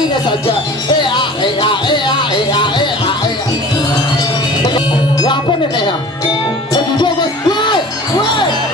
Tuloy-tuloy na sadya. Wapa na na yan. Jogas, wait! One!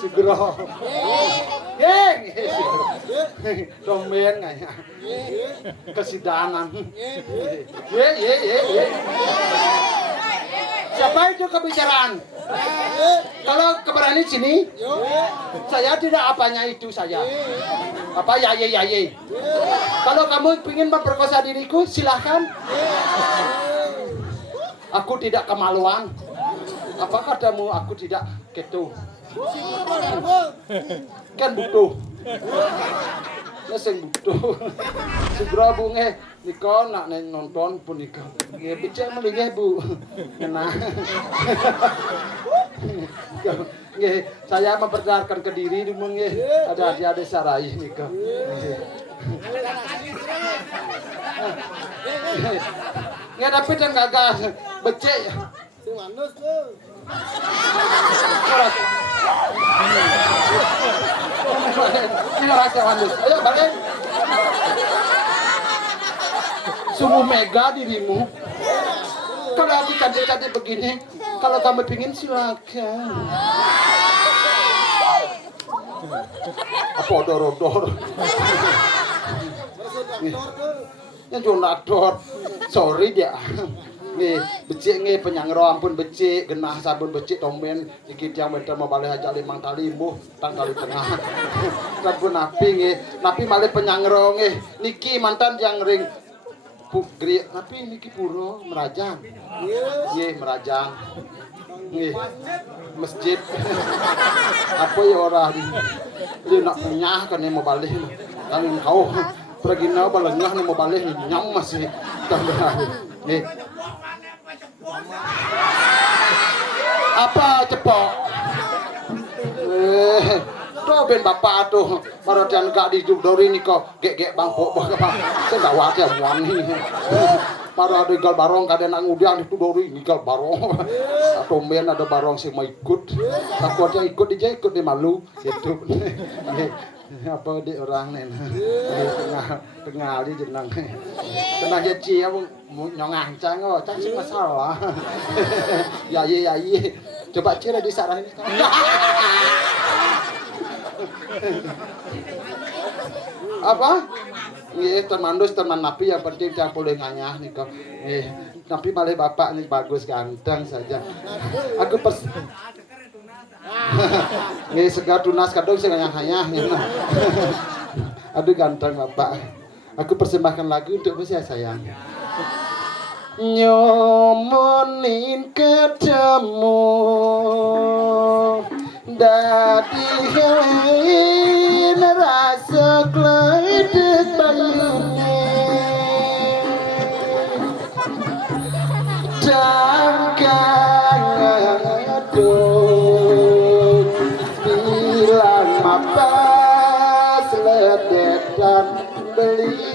Siguro. Yay! Domen kayaknya. Kesidanan. Siapa itu kebicaraan? Kalau keberani sini, saya tidak apanya itu saya. Apa ya. Kalau kamu ingin memperkosa diriku, silahkan. Aku tidak kemaluan. Apa katamu aku tidak gitu? Kan butuh. Sing butuh. Segera bunge nika nak nonton punika. Nggih becik mlih Bu. Kenang. Nggih, saya memperkenalkan ke diri dulu nggih. Ada adik-adik sarai nika. Nggih tapi dan gagal becik. Sing manus tuh. Ini rasa manis. Ayo balik. Sungguh mega dirimu. Kalau aku cantik-cantik begini, kalau kamu pingin silakan. Apa odor-odor? Yang jonador. Sorry dia. Nggih, becik nggih penyangro ampun becik, genah sabun becik tomen iki tiyang benten mau balik aja 5 kali mbuh tang kali tengah. Sabun napi nggih, napi malih penyangro nggih. Niki mantan yang ring Pugri, napi niki puro Merajang. Nggih, Merajang. Nggih. Masjid. Apa ya ora li nak punya kan mau balik. Kan kau pergi na balengah mau balik nyam masih. Nggih. Apa cepok? Tuh ben bapak tuh parotian gak dijudori nih kok gek bangkok apa? Saya gak wakil wangi. Para gal barong kadang nak ngudian ditudori gal barong. Atau men ada barong sih mau ikut. Takutnya ikut dia ikut dia malu gitu. Apa di orang nih? Tengah di jenang. Tengah dia cia nyongang cang oh cang sih masalah. Ya. Coba cira di sarah ini. Apa? Nggih, termandus teman napi yang penting jangan boleh nganyah nih kok. Nggih, napi malah bapak nih bagus ganteng saja. Aku nggih segar tunas kadang sing nganyah-nganyah. Aduh ganteng bapak. Aku persembahkan lagu untuk saya sayang. Nyomonin ketemu dadi helin rasa kledet bayune jangkang aduh bilang mapas ledet dan beline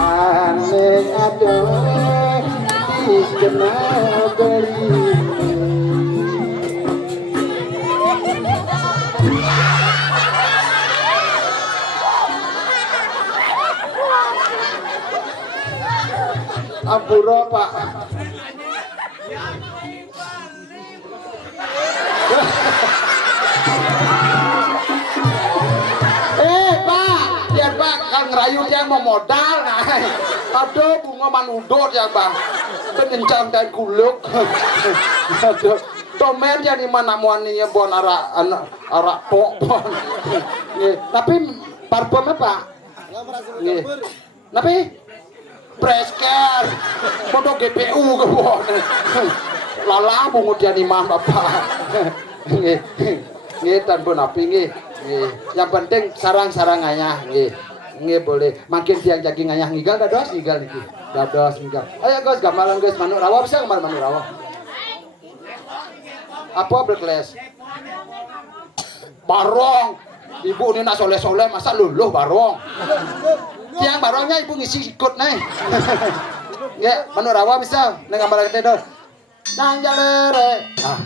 aneh aduh dikenal beli Ampura Pak. Pak, biar Pak kan ngerayu yang mau modal nah. Aduh bunga manudot ya Bang. Penencang dan kuluk. Aduh, tomen yang dimana muaninya bon arak pok. Tapi parfumnya Pak. Nggih. Tapi Presker, foto GPU ke bon. Lala bungut yang imam Bapak. Nggih, tanpa napi nggih. Yang penting sarang-sarang ayah nggih. Nggih boleh. Makin tiang jagi ngayah ngigal dados ngigal niki. Dados ngigal. Ayo guys, gamalan guys manuk rawa bisa gamal manuk rawa. Apa berkeles? Barong. Ibu ini nak soleh-soleh masa luluh barong. Tiang barongnya ibu ngisi ikut nih. Nggih, manuk rawa bisa. Nek gambar gede dor. Nang jalere. Ah.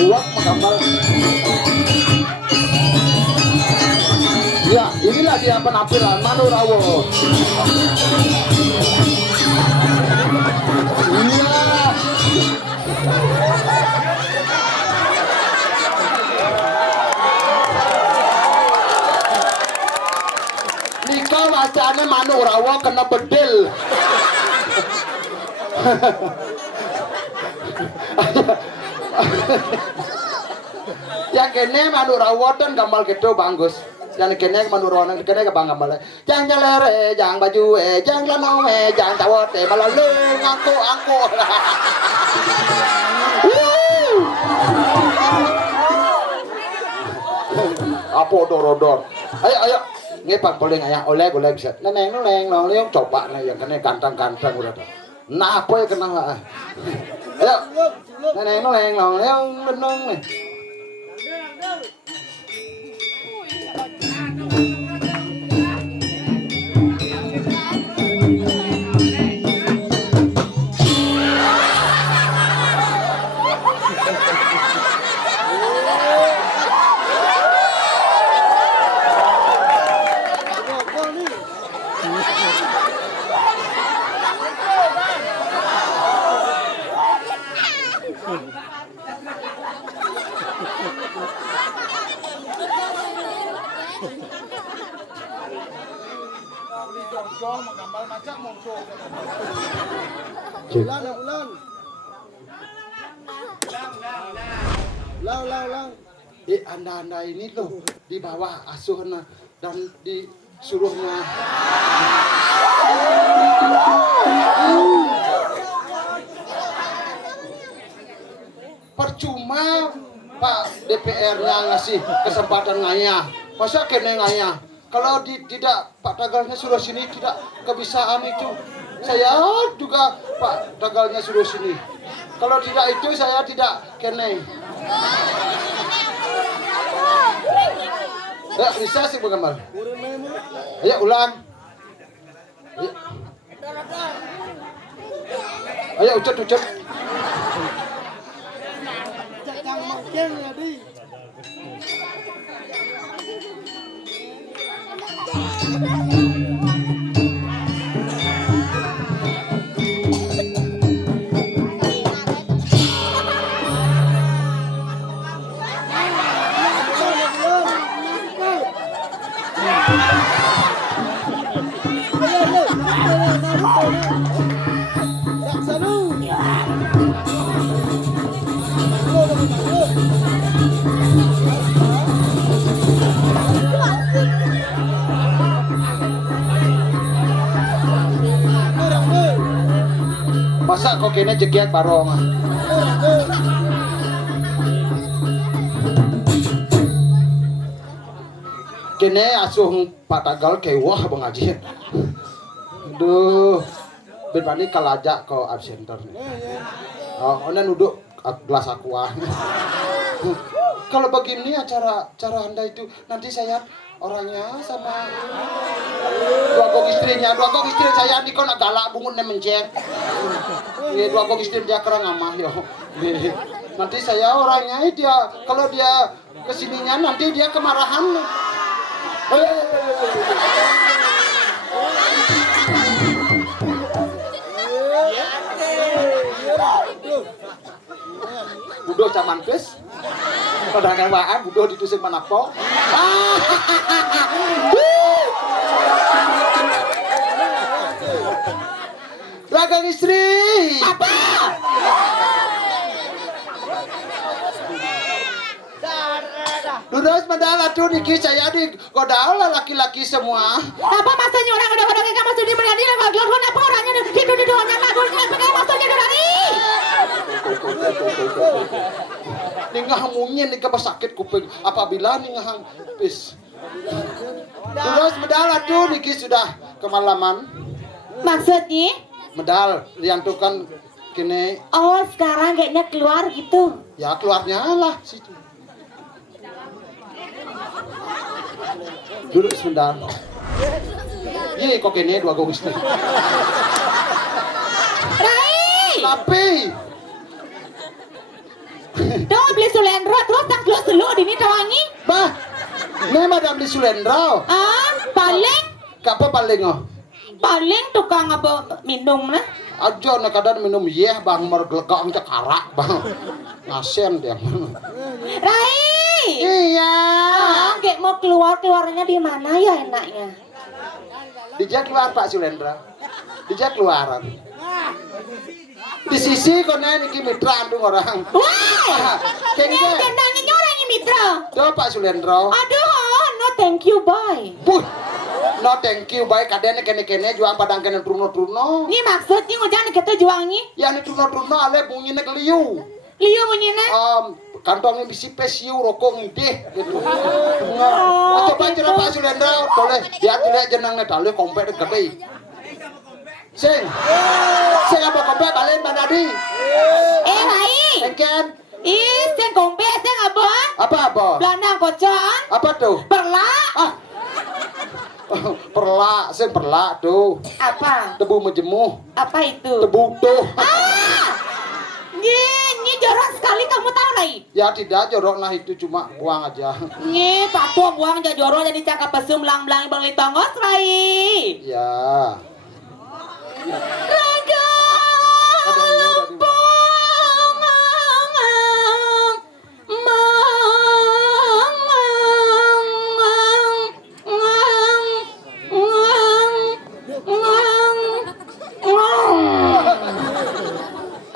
Buat menggambar. Ya, inilah dia penampilan Manuk Rawuh. Nika wacane manuk rawa kena bedil. Yang kene manuk rawatan gamal gitu bagus. Yang kene manuk rawan kene ke bang gamal. Jang jalere, jang baju jang lanong jang tawat malah leung angko. Apa dorodor. Ayo. Ngepak boleh ngaya oleh bisa. Neneng nong coba nih yang kene ganteng udah. Nah apa ya kena lah. Ayo. Neneng nong menong nih. Bulan. Anda ini loh di bawah asuhan dan disuruhnya. Percuma Pak DPR-nya ngasih kesempatan ngayah. Masa kene ngayah? Kalau tidak Pak Tagalnya suruh sini tidak kebisaan itu. Saya juga Pak Tagalnya suruh sini. Kalau tidak itu saya tidak kene. Ya bisa sih Bang Gamal. Ayo ulang. Ayo ucap. Jangan makin jadi. Masa kok kene jegiat barong. Kene asuh Pak Tagal kewah Bang Haji. Duh, berbanding kalajak kau absenter nih. Oh, ona nuduk gelas aqua. Kalau begini acara Anda itu nanti saya orangnya sama dua kok istri saya di kona galak bungun mencet. Ini dua kok istri dia kerang amah yo. Nanti saya orangnya dia kalau dia kesininya nanti dia kemarahan. Budoh caman kes. Padangan waan budoh ditusuk manapok. Ragang istri. Apa? Dudos medal atuh niki saya di godal laki-laki semua. Apa maksudnya orang ada pada kamu sudah berani lagu apa orangnya di doanya lagunya apa maksudnya berani? Ningah mungin nika sakit kuping apabila ningah pis. Dudos medal atuh niki sudah kemalaman. Maksudnya? Medal liantukan kini. Oh sekarang kayaknya keluar gitu. Ya keluarnya lah situ. Duduk sebentar. Iya kok kene dua gong istri. Rai. Tapi. Doa beli sulendro terus tak terus dulu di ini tawangi. Bah, ini madam di Sulendro. Ah, paling. Apa paling oh? Paling tukang apa minum lah. Aja nek kadang minum yeh bang merglegak cekarak bang. Ngasen dia. Rai. Iya. Gek mau keluarnya di mana ya enaknya? Dijak keluar Pak Sulendra. Dijak keluaran. Di sisi kono iki mitra andung orang. Wah. Kengke. Kendangnya orang ini mitra. Do Pak Sulendra. Aduh, no thank you bye. Buh. No thank you baik kadene kene-kene juang padang kene truno-truno. Ini maksudnya ngujan kita juangnya? Ya ni truno-truno ale bunyinya keliu. Liu bunyinya? Kantongnya bisi pesiu rokok ngideh gitu. Oh, Coba gitu. cerita Pak Sulendra boleh dia tidak jenengnya dale kompet gede. Sing apa kompet balen Manadi? Rai. Engken Sing kompe, sing apa? apa? Belandang kocok. Apa tuh? Perlak. Ah. Perlak, sing perlak tuh. Apa? Tebu mejemuh. Apa itu? Tebu tuh. Ini jorok sekali kamu tahu Rai? Ya tidak jorok lah itu cuma buang aja. Ini patuh buang jadi jorok jadi cakap pesum belang-belang bang litongos Rai. Ya. Raga.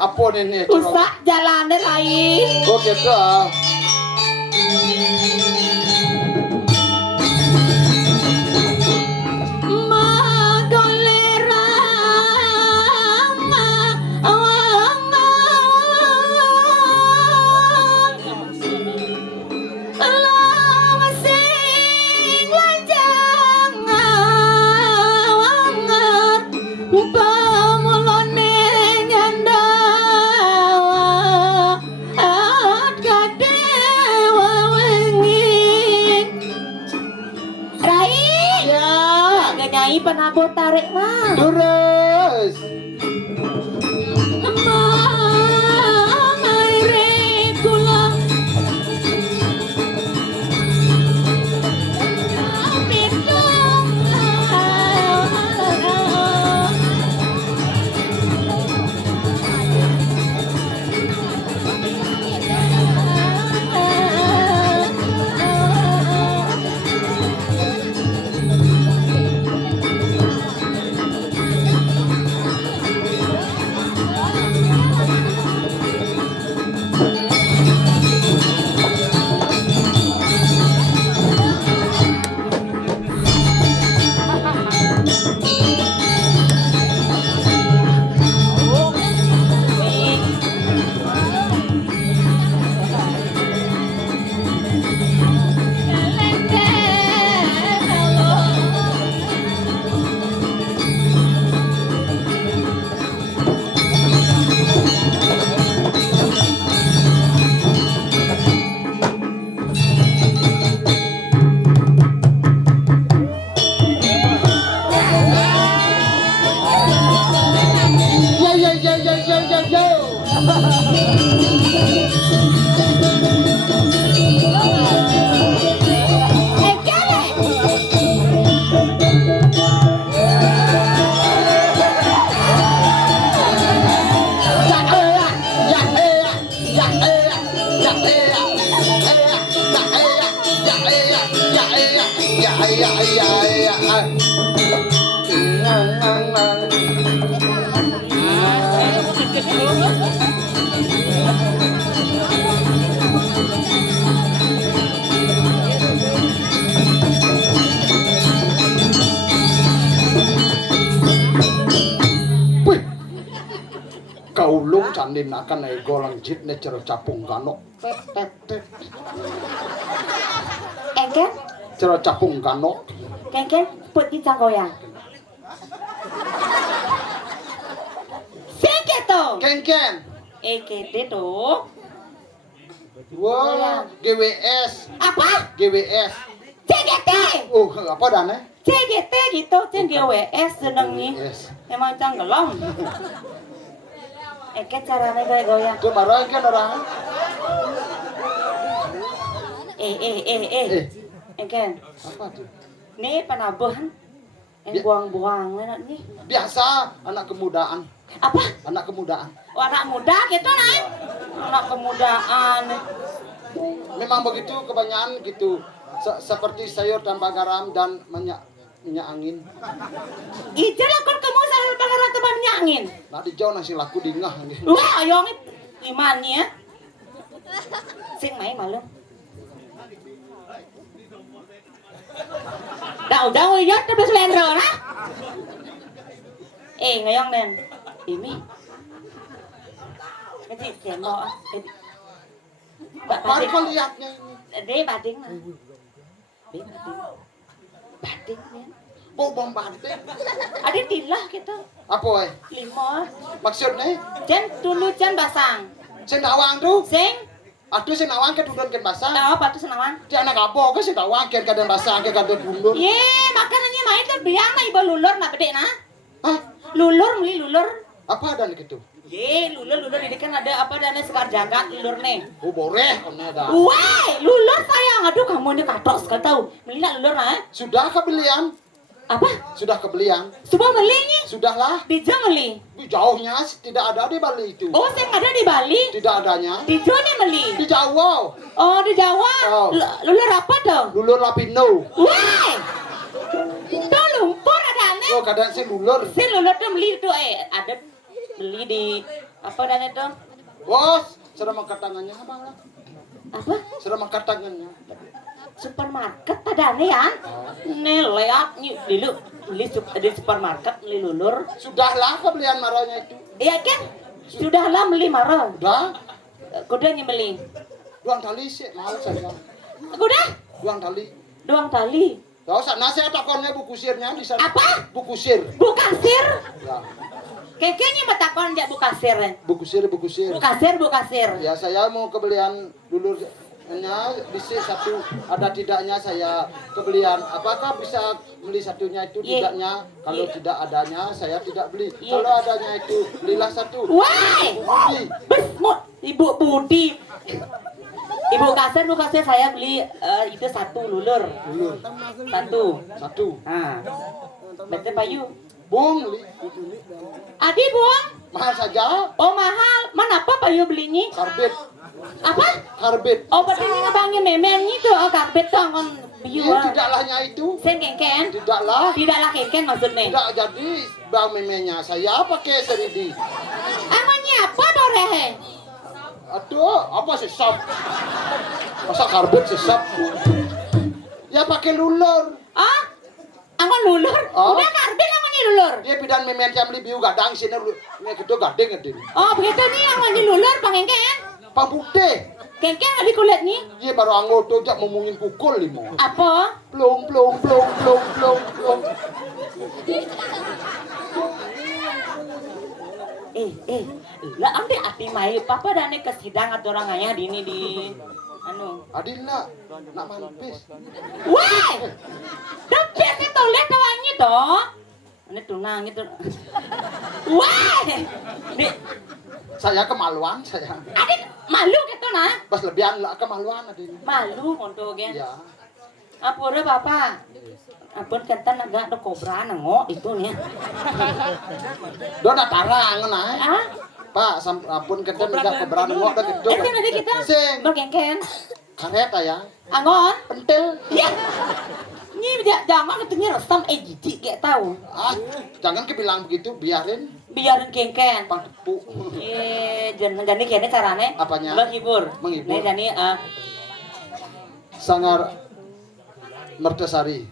Apa ini? Usah jalannya Rai. Oh gitu ah. Penabot tarik mah. Terus. Kaulung candin akan ego lanjut ne cero capung kanok. Engken? Cero capung kanok. Engken? Putih canggoyang. Sing gitu. Ken. Gitu tuh. Wah, GWS. Apa? GWS. CGT. Apa dane? CGT gitu, ceng GWS seneng nih. Yes. Emang canggelong. Engken caranya kayak goyang. Tuh marah kan orang. Engken. Apa tuh? Nih penabuhan. Yang buang-buang nih. Biasa anak kemudaan. Apa? Anak kemudaan. Oh, anak muda gitu nah. Anak kemudaan. Memang begitu kebanyakan gitu. Seperti sayur tanpa garam dan minyak angin. Ijo lakon kamu sayur pangaran temannya angin. Nah di jauh nasi laku dingah. Wah, ayong imannya. Sing main malu. Đau nhất nó lên rồi đó. Ngayong nen. Ini. Cái gì tiền bọ. Baru kau lihatnya ini. Dia bating lah. Dia bating ya. Bom batik. Ada tilah gitu. Apa eh? 5. Maksudnya? Jan dulu jan basang. Sendawang tuh? Sing. Aduh sendawang ke tudun ke basah. Tahu apa tuh senawang? Dia anak apa ke sendawang ke kadang basah ke kadang bundur. Ye, makanannya main tuh biang na ibu lulur na bede na. Hah? Lulur beli lulur. Apa ada gitu? Ye, lulur ini kan ada apa dana sekar jagat lulur nih. Oh boleh kena ada. Wah, lulur sayang. Aduh kamu ini katos sekali tahu. Beli nak lulur na? Sudah kebelian? Apa? Sudah kebelian? Coba belinya. Sudahlah. Di Jong beli. Jauhnya tidak ada di Bali itu. Oh, saya ada di Bali. Tidak adanya. Di Jong nih beli. Di Jawa. Oh, di Jawa. Oh. Lulur apa tuh? Lulur Lapindo. Wah, itu lumpur ada aneh. Oh kadang si lulur. Si lulur tuh beli tuh ada beli di apa dan itu? Bos, sudah makan tangannya malah. Apa? Sudah makan tangannya. Supermarket ada aneh ya? Nih lihat nih beli di supermarket beli lulur. Sudahlah kebelian marahnya itu. Iya kan? Sudahlah beli marah. Udah. Kuda beli. Duang tali sih mahal saya. Kuda? Duang tali. Doang tali. Tahu sana saya takonnya buku sirnya di sana. Apa? Buku sir. Bukasir. Ya. Kayaknya matakon aja bukasir. Buku sir, buku sir. Bukasir. Ya saya mau kebelian dulurnya bisa satu ada tidaknya saya kebelian. Apakah bisa beli satunya itu tidaknya? Kalau tidak adanya saya tidak beli. Kalau adanya itu belilah satu. Wah. Budi. Ibu Budi. Ibu kasir saya beli itu satu lulur. Dulur. Satu. Nah. Betul payu. Bung li. Adi buang. Mahal saja. Oh mahal. Mana apa payu belinya? Karbit. Apa? Karbit. Oh berarti ini ngebangin memennya tuh. Oh karpet tuh kon biu. Ini tidaklahnya itu. Sen kengken. Tidaklah. Tidaklah kengken maksudnya. Tidak jadi bang memenya saya pakai seridi. Emangnya apa dorehe? Aduh, apa sesap? Masa karbit sesap? Ya pakai lulur. Ah? Angkon lulur? Oh. Udah karbit angkonnya lulur? Dia bidan memen jam li biu gadang sini ini gitu gading gading. Oh begitu nih angkonnya lulur pangengken? Pampude. Kengken ada kulit nih? Dia baru angoto jak ngomongin pukul limo. Apa? Plong. Lah ambil ati mai papa dane ke sidang atau orang ayah di ini di anu. Adila nak mampis. Wah! Dapet itu lihat tawannya toh. Ini tunang itu. Wah! Di Saya kemaluan saya. adik malu gitu nah. Pas lebihan lah kemaluan adin. Malu untuk ya. Ya. Apura bapak. Apun kentan agak do kobra nango itu nih. Do datara ngena. Ah? Pak, ampun kenten enggak keberani ngok dah gitu. Itu nanti kita Sing. berkengken. Karet ya. Angon. Pentil. Ya. Ini jangan ketunya resam jijik kayak tahu. Ah, jangan kebilang begitu, biarin Biarin kengken. pangku. Jangan jadi kayaknya caranya. Apanya? Menghibur. Menghibur. Nih jadi Sangar Mertasari.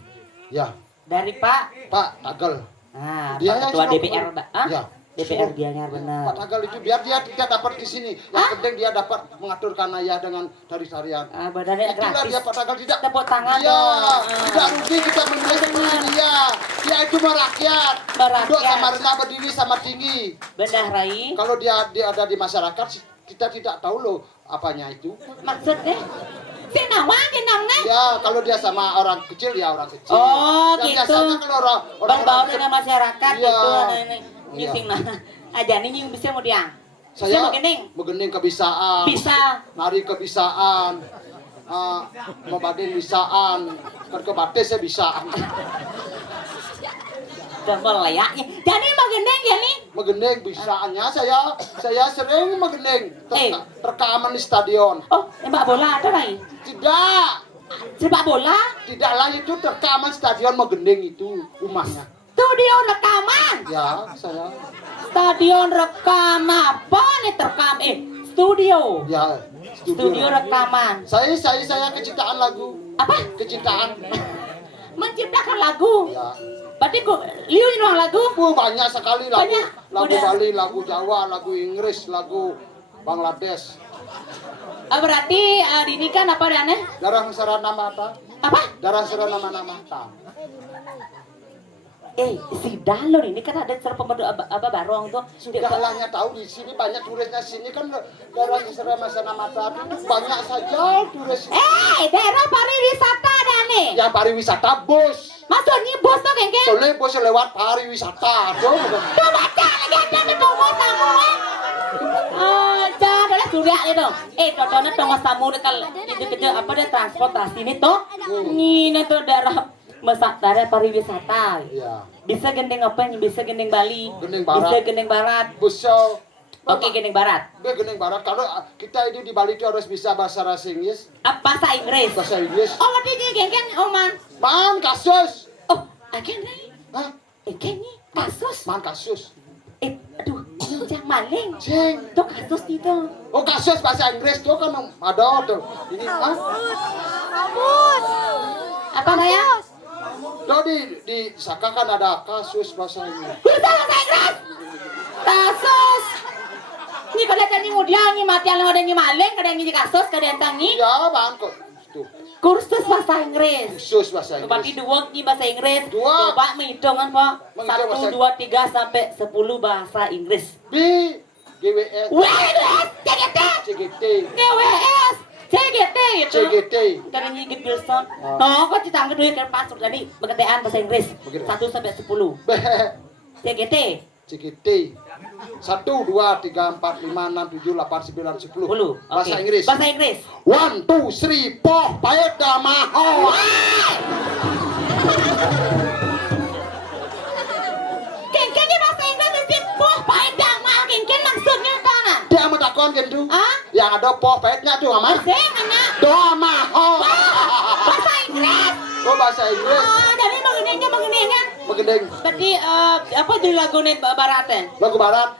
Ya, dari Pak. Pak Tagal. Nah, Dia Pak yang Ketua suruh- DPR, Pak. Ah? Ya. DPR dia yang benar. Pak Tagal itu biar dia tidak dapat di sini. Yang penting dia dapat mengaturkan ayah dengan dari tarian. Ah, badannya Itulah gratis. dia Pak Tagal tidak. Tepuk tangan Iya, dong. tidak rugi kita memilih dia. Dia itu merakyat. Merakyat. Dok sama rendah berdiri sama tinggi. Bedah Rai. Kalau dia ada di masyarakat, kita tidak tahu loh apanya itu. Maksudnya? Senangnya. Ya, kalau dia sama orang kecil ya orang kecil. Oh, Dan gitu. biasanya kalau orang Berbaur dengan masyarakat Iya. gitu. Iya. Nyising nah. Aja nih yang bisa mau diang. saya begening. begening kebisaan. Bisa. Nari kebisaan. Membadin bisaan. Kan kebate saya bisaan. Udah melayaknya. Jadi magendeng ya nih. Megendeng bisanya saya sering megendeng rekaman di stadion. Oh, sepak bola ada lagi. Tidak, Sepak bola? tidaklah itu rekaman stadion megendeng itu rumahnya. Studio rekaman. Ya, saya. Stadion rekam apa nih terekam? Studio. Ya, Studio rekaman. Saya kecintaan lagu. Apa? Kecintaan. Menciptakan lagu. Ya. Berarti Liu ini orang lagu? Banyak sekali lagu. Banyak. Lagu Udah. Bali, lagu Jawa, lagu Inggris, lagu Bangladesh. Berarti ini kan apa dana? Darah serana mata. Apa? Darah serana mata. Si Dalon ini kan ada cara pemedu apa barong tuh. Galahnya tahu di sini banyak turisnya sini kan darah serana mata itu banyak saja turis. Daerah pariwisata dah nih. Yang pariwisata bos. Maksudnya bos tuh kengkeng? Soalnya bos lewat pariwisata. Tuh baca lagi ada nih tunggu tamu. Jangan ada surya itu. Contohnya tunggu tamu kalau itu kerja apa deh transportasi ini tuh. Ini tuh daerah masak daerah pariwisata. Iya. Bisa gendeng apa nih? Bisa gendeng Bali. Gendeng Barat. Bisa gendeng Barat. Buso. Oke, gendeng Barat. Gendeng Barat. Kalau kita ini di Bali itu harus bisa bahasa Inggris. Bahasa Inggris. Bahasa Inggris. Oh, ngerti nih kengkeng, Oman. Man kasus. Oh, agen nih. Hah? Kengkeng nih kasus. Man kasus. Aduh, yang maling. Cing. Tuh kasus itu. Oh kasus bahasa Inggris tuh kan ada tuh. Ini Apa Naya? tuh di Saka kan ada kasus bahasa Inggris. Bisa bahasa Inggris. Kasus. Ini kada tani mudia ni mati yang ada ni maling, kada ni kasus, kada tangi. Ya bang kok. Tuh. Kursus bahasa Inggris. Khusus bahasa Berarti Inggris. dua ni bahasa Inggris. Dua. Coba menghitungan Pak. Menghitung bahasa- 1, 2, 3 sampai 10 bahasa Inggris. B GWS WS, CGT, CGT GWS, CGT gitu. CGT. Karena nyigit Wilson. Oh, kok ditangkap duit kan pasuk tadi pekerjaan bahasa Inggris. Begitu. 1 sampai 10. B CGT. CGT 1 2 3 4 5 6 7 8 9 10 10. bahasa Oke. Inggris. Bahasa Inggris. 1 2 3 4 paeda maho. Kengkeng bahasa Inggris mesti poh paedang mah kengkeng maksudnya mana? Dia mau takon gitu. Ah? Yang ada po paednya tuh aman. Sing anak. Doa maho. Bahasa Inggris. Oh bahasa Inggris. Jadi mengenainya. Begendeng. Berarti apa judul lagu nih Baraten? Lagu barat.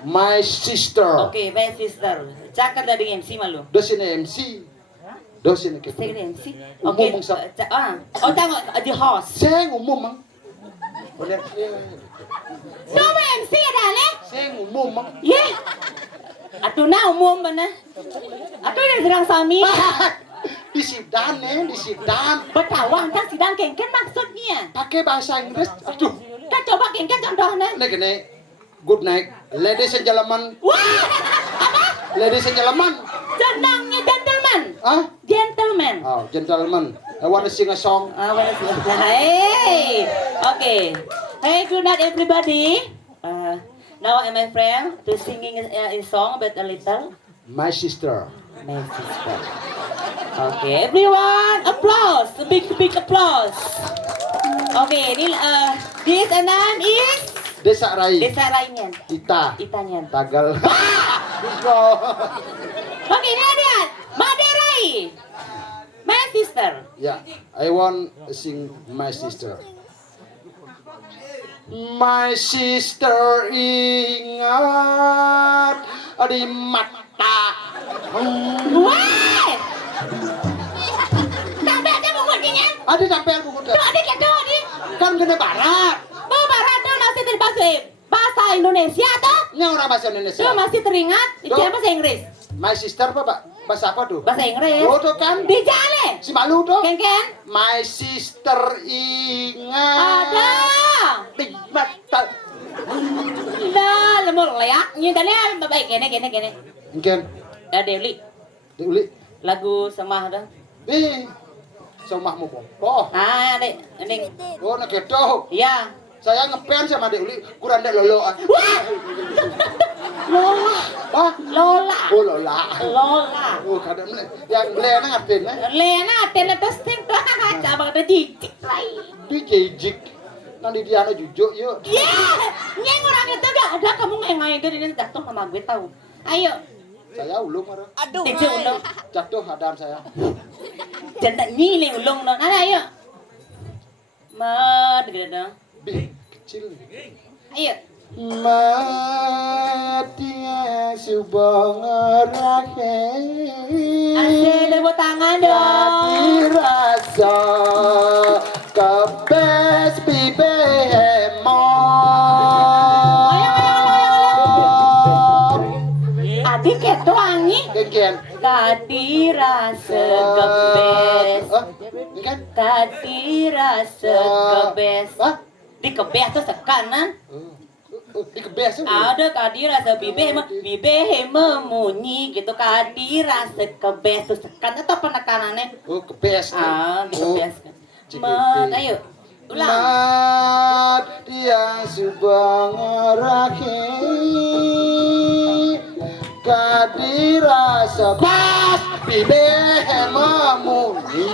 My Oke, sister. my sister. Cakap dari MC malu. Dos ini MC. Dos ini kita. Saya MC. Umum, Oke. Bang, Sab. Oh, tengok the host. Sing umum mang. Boleh. Coba MC ada nih? Sing umum mang. Ye. Atuh na umum bener. Atuh yang sedang suami. Di sidang nih, di sidang. Bertawang kan sidang kengken maksudnya. Pakai bahasa Inggris. Aduh. Kita coba kengken contohnya. Ini gini. Good night, ladies and gentlemen. Wah, apa? Ladies and gentlemen. Senangnya gentleman. Huh? Gentleman. Oh, gentlemen. I want to sing a song. Hey, okay. Hey, good night, everybody. Now, my friend, to singing a song, but a little. My sister. My sister. Okay, everyone, applause. A big applause. Okay, this name is Desa Rai. Desa Rainyan. Ita. Itanyan. Tagal. Okay, ini dia. Maderai. My sister. Ya, I want to sing my sister. My sister ingat di mata. Wah! Sampai ada bungkusnya. Ada sampai buku Tuh, adik ya, tuh, adik. kan kena barat. Oh, Barat tuh masih bahasa Indonesia tuh. Ini orang bahasa Indonesia. Tuh masih teringat. Tuh. Itu bahasa Inggris. My sister apa, Pak? Bahasa apa tuh? Bahasa Inggris. Oh, tuh kan. Di Jale. Si Malu tuh. Ken. My sister ingat Ada. di mata. Dah, lemur leak. Như tadi baik gini. Mungkin Dewi. diuli. Lagu sama dah. Somahmu bobo. Dek, ini. Oh, nak keto. Iya. Saya ngefans sama Deuli, kurang dek loloan. Lola. Hah? Lola. Oh, Lola. Lola. Oh, kadang yang Lena artinya Lena, telah testing tuh. Cabang ada jijik lagi. di jejik. nanti dia anu jujuk yuk. Nyeng orang itu gak ada kamu ngengai itu ini jatuh sama gue tahu. Ayo. Saya ulung marah. Aduh. Tiga ulung. Jatuh hadam saya. Jangan nyile ulung no. Ayo. Mat gitu dong. Kecil. Ayo. Mati subang rahe. Asik tepuk tangan dong. Dirasa kebes bibemo. Adik keto angi. Kenken. Tadi rasa kebes. Kenken. Tadi rasa kebes. Di kebes tuh sekanan. Di kebes. Ada kadi rasa bibe memunyi gitu kadi rasa kebes tuh sekan atau penekanannya. Oh, kebes. Di kebes kan. Ayo. Ulang. Mat dia subang rahe. Kadi rasa pas bibe memunyi.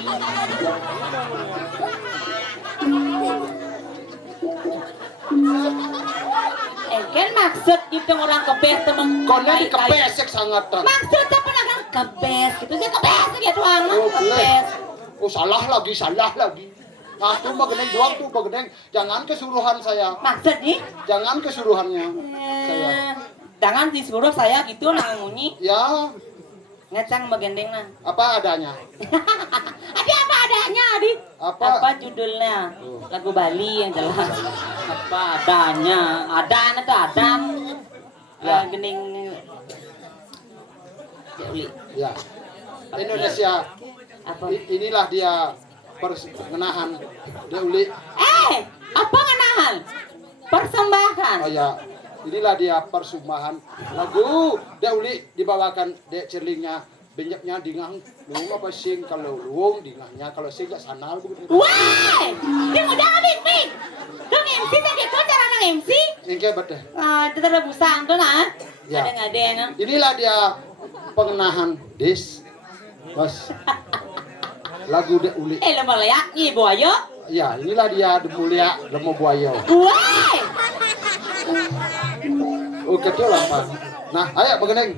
Kan maksud itu orang kebes temen. Konya di kebesek sangat. Maksudnya penakan kebes gitu sih kebes dia doang Oh, kebes. Oh, salah lagi. Nah, tuh bageneng doang tuh bageneng. Jangan kesuruhan saya. Maksud nih? Jangan kesuruhannya. Saya. Jangan disuruh saya gitu nah ngunyi. Ya, Ngecang bagendeng nah. apa adanya. Adi apa adanya Adi? Apa? Judulnya? Lagu Bali yang jelas. Apa adanya? Adan itu adan. Ya. Gening. Ya. Indonesia. Apa? Inilah dia perkenahan dia uli. Apa ngenahan? Persembahan. Oh ya. Inilah dia persembahan lagu dia uli dibawakan dek cerlingnya benyaknya dingang luung apa sing kalau luung dingahnya kalau sing gak sanal begitu. Wah, dia udah bing. Dong MC tadi kau cara nang MC? Engke betul. Itu terus busang tuh nah. Ya. Ada yang Inilah dia pengenahan des. Bos. Lagu dek uli. lemah leak nih boyo. Ya, inilah dia Demulia Lemo Buayo. Wah. Oh, kecil apa? Nah, ayo begeneng.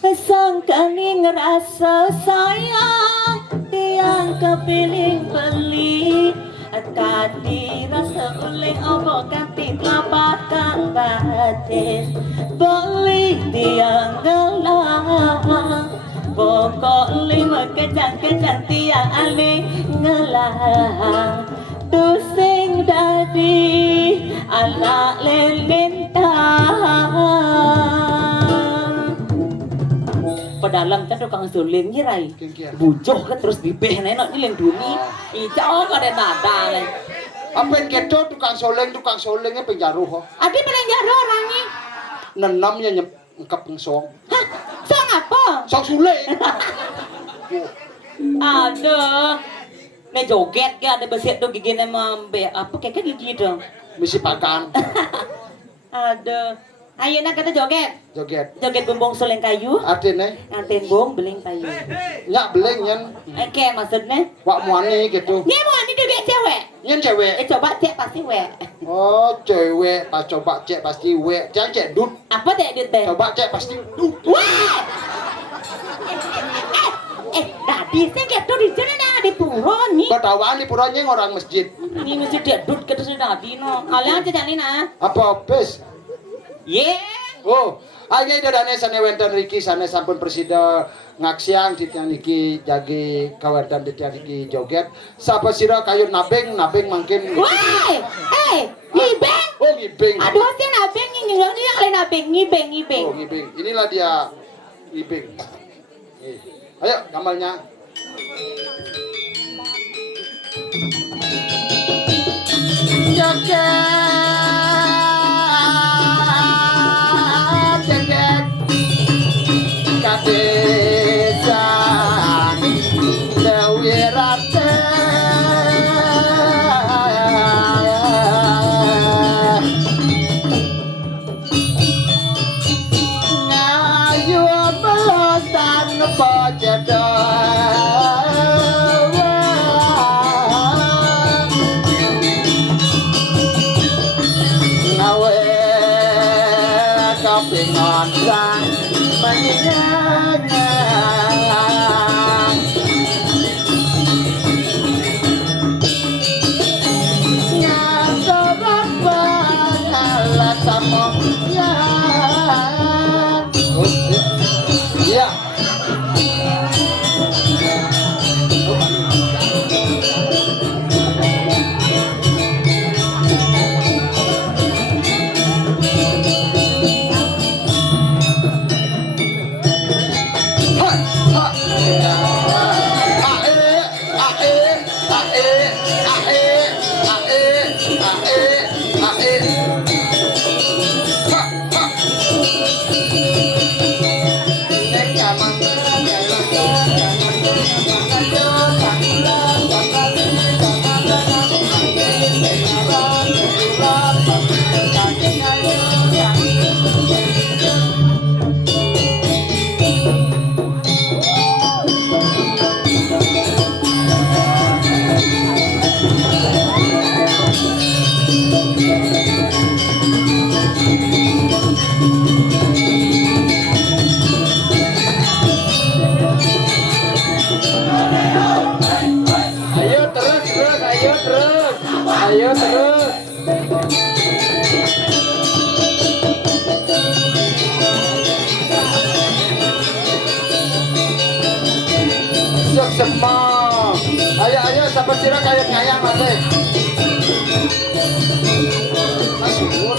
Sang kali ngerasa sayang tiang kepiling beli tadi rasa uling obo ganti telapak batis boleh tiang gelang pokok lima kejang tiang ali ngelang tusing dadi ala lelintang pedalam kan tukang suling nyirai bujuh kan terus bibeh nenok ini yang duni hijau kan ada nada nih Apa yang kedo tukang solengnya penjaruh. adi paling jaruh orangnya Nenamnya nyekap song. hah song apa Song suling. aduh nih joget gak ada besit tuh gigi nama apa kayak gigi dong Misi pakan. aduh ayo nak kita joget Joget. bumbung suling kayu Artinya ngantin bong beling kayu nyak beleng nyen. oke maksudnya Wak muani gitu. dia mau ini dia cewek Nyen cewek. coba cek pasti we Oh cewek. Pas coba cek pasti we. Jangan cek dut. apa deh dit teh Coba cek pasti dut. wah tadi saya gitu di sini nah di puro nih Badawaan di puranya orang masjid. ini masih dia dut kita sudah tadi no kalian aja jangan nah Apa bes? Oh, Aja ida dane sane wenten Riki sane sampun presida ngaksiang titiang niki jagi kawerdan titiang niki joget. Sapa sira kayun nabeng mangkin. wah, ngibeng. Oh ngibeng. Aduh, sih nabeng ini yang lain nabeng ngibeng. Oh ngibeng. Inilah dia ngibeng. Ayo gambarnya. Joget. Kadesan Dewi Rate Ngayu pelosan pojedo Ayo terus. Siap semua. Ayo sampai sirah kayak ngayang nanti. Masuk.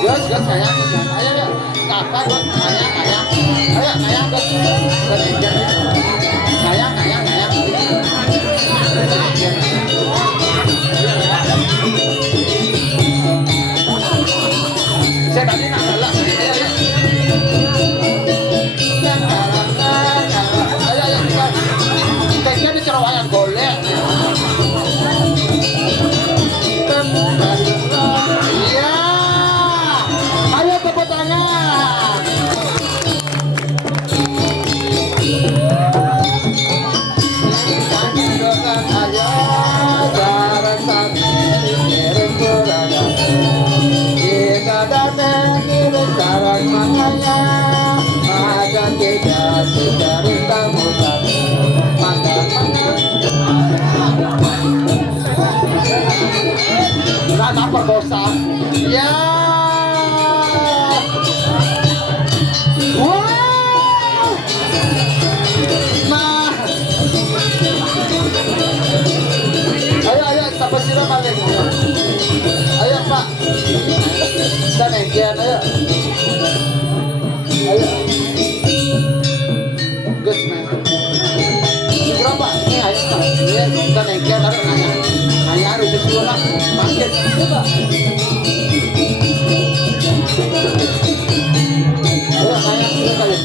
Gas ngayang. Ayo ya. Kakak gas ngayang. Ayo ngayang gas. Ngayang. Saya tadi nak galak. Ayo. Kayaknya ini cerowayan golek. Iya. Ayo tepuk tangan. Rana perkosa. Ya. Wow. Nah. Ayo sampai sini balik. Ayo Pak. Dan engkian ayo. Ayo. Gus men. Segera Pak. Ini ayo Pak. Ini dan engkian harus nanya. Nanya harus sesuatu. Makin. Coba. Ayo nanya dulu kali.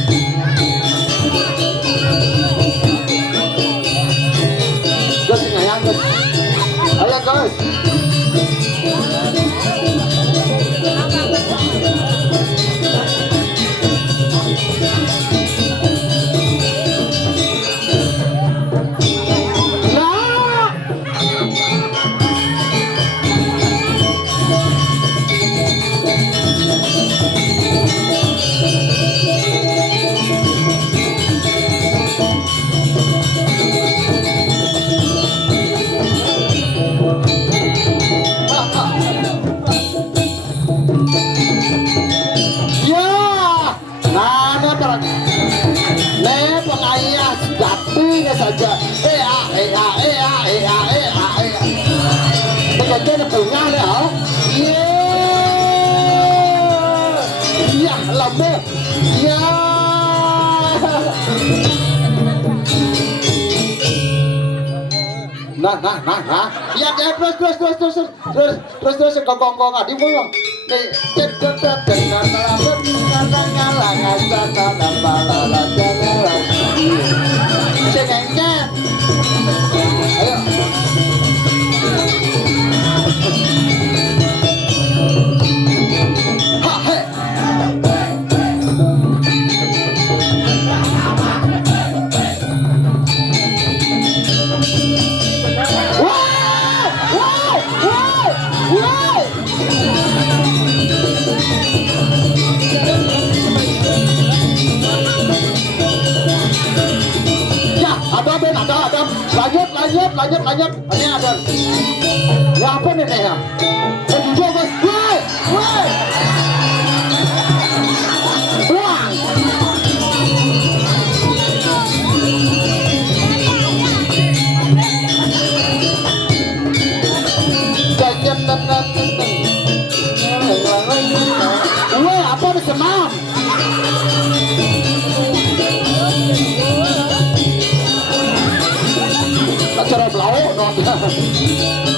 Gus nanya Gus. Ayo Gus. Saja, bekerja di tengah ya, iya, lambe, iya, nah, iya, terus, gong, adi mulung, ayo. Ha, hey. Wow. lanjut. Ini ada. Ya apa nih ya? Jujur guys. Woi. Wah. Woi, apa nih senam? Acara blau, no.